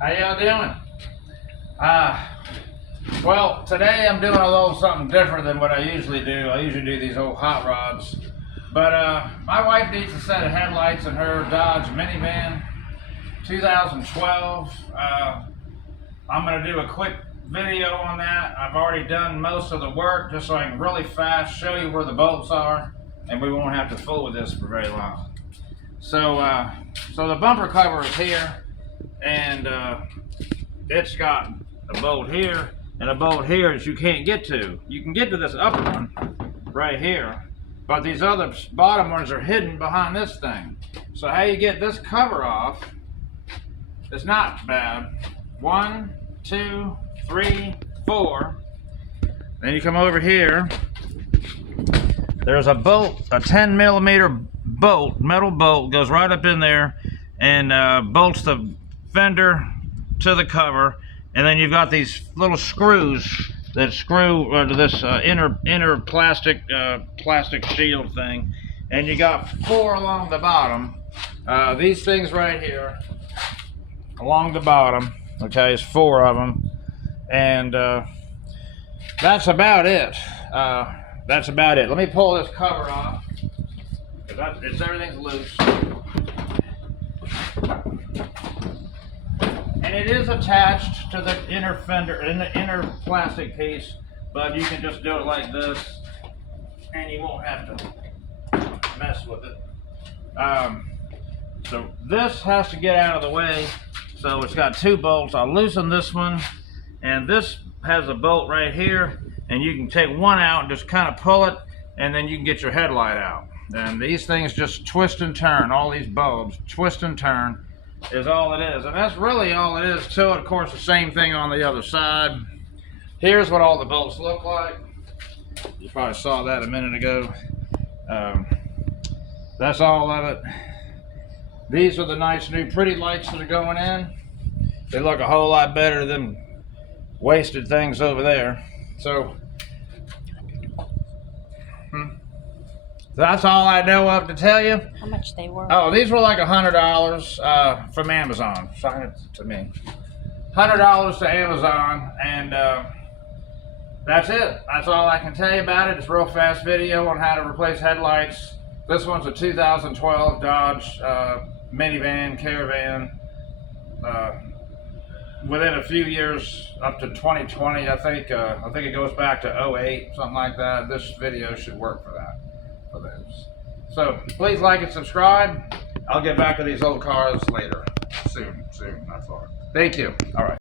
How y'all doing? Well, today I'm doing a little something different than what I usually do. I usually do these old hot rods. But my wife needs a set of headlights in her Dodge minivan, 2012. I'm going to do a quick video on that. I've already done most of the work just so I can really fast show you where the bolts are, and we won't have to fool with this for very long. So the bumper cover is here, and it's got a bolt here and a bolt here that you can't get to. You can get to this upper one right here, but these other bottom ones are hidden behind this thing. So how you get this cover off is not bad. 1, 2, 3, 4. Then you come over here. There's a bolt, a 10 millimeter bolt, metal bolt, goes right up in there and bolts the fender to the cover. And then you've got these little screws that screw to this inner plastic shield thing, and you got 4 along the bottom. These things right here along the bottom. Okay, it's 4 of them, and that's about it. That's about it. Let me pull this cover off, because everything's loose. And it is attached to the inner fender, in the inner plastic piece, but you can just do it like this, and you won't have to mess with it. So this has to get out of the way. So it's got 2 bolts. I'll loosen this one, and this has a bolt right here, and you can take one out and just kind of pull it, and then you can get your headlight out. And these things just twist and turn. All these bulbs twist and turn is all it is, and that's really all it is to it. Of course, the same thing on the other side. Here's what all the bolts look like. You probably saw that a minute ago. That's all of it. These are the nice new pretty lights that are going in. They look a whole lot better than wasted things over there. So that's all I know of to tell you. How much they were? Oh, these were like $100 from Amazon. Sign it to me. $100 to Amazon, and that's it. That's all I can tell you about it. It's a real fast video on how to replace headlights. This one's a 2012 Dodge minivan, caravan. Within a few years, up to 2020, I think it goes back to 08, something like that. This video should work for that. For those. So please like and subscribe. I'll get back to these old cars later. Soon, not far. Thank you. All right.